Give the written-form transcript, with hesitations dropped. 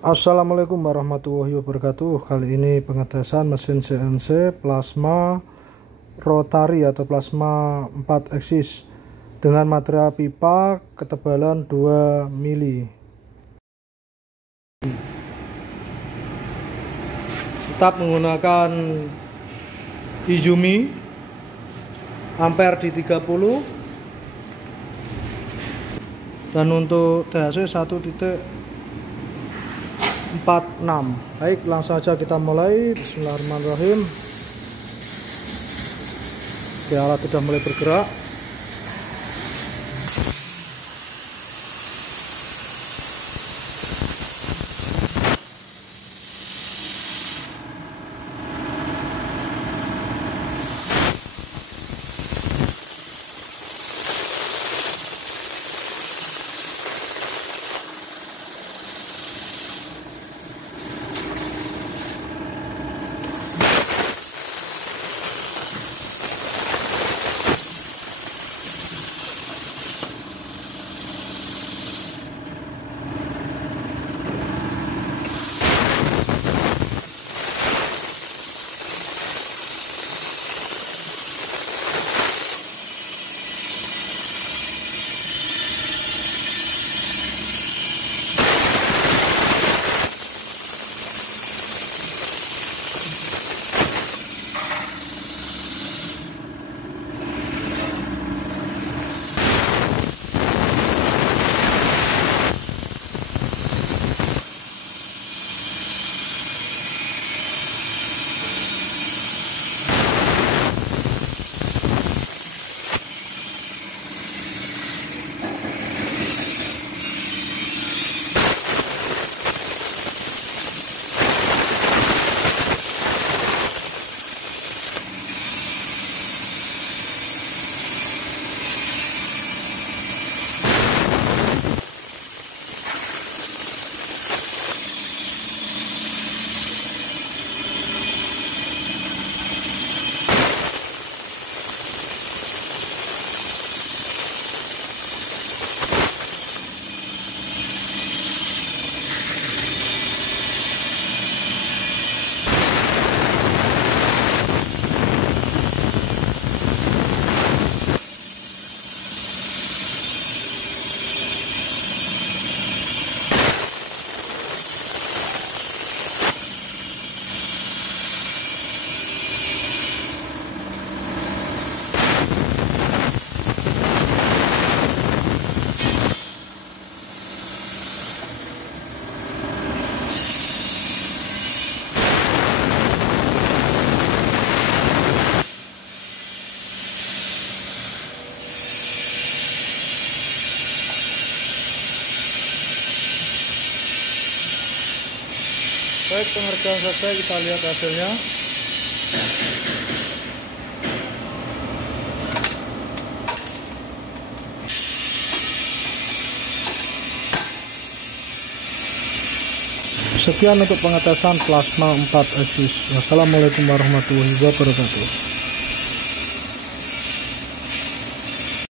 Assalamualaikum warahmatullahi wabarakatuh. Kali ini pengetesan mesin CNC plasma rotari atau plasma 4 aksis dengan material pipa ketebalan 2 mili. Tetap menggunakan Izumi ampere di 30 dan untuk THC 1.46. Baik, langsung saja kita mulai. Bismillahirrahmanirrahim. Oke, alat sudah mulai bergerak. Baik, pengerjaan selesai, kita lihat hasilnya. Sekian untuk pengetesan plasma 4 aksis. Wassalamualaikum warahmatullahi wabarakatuh.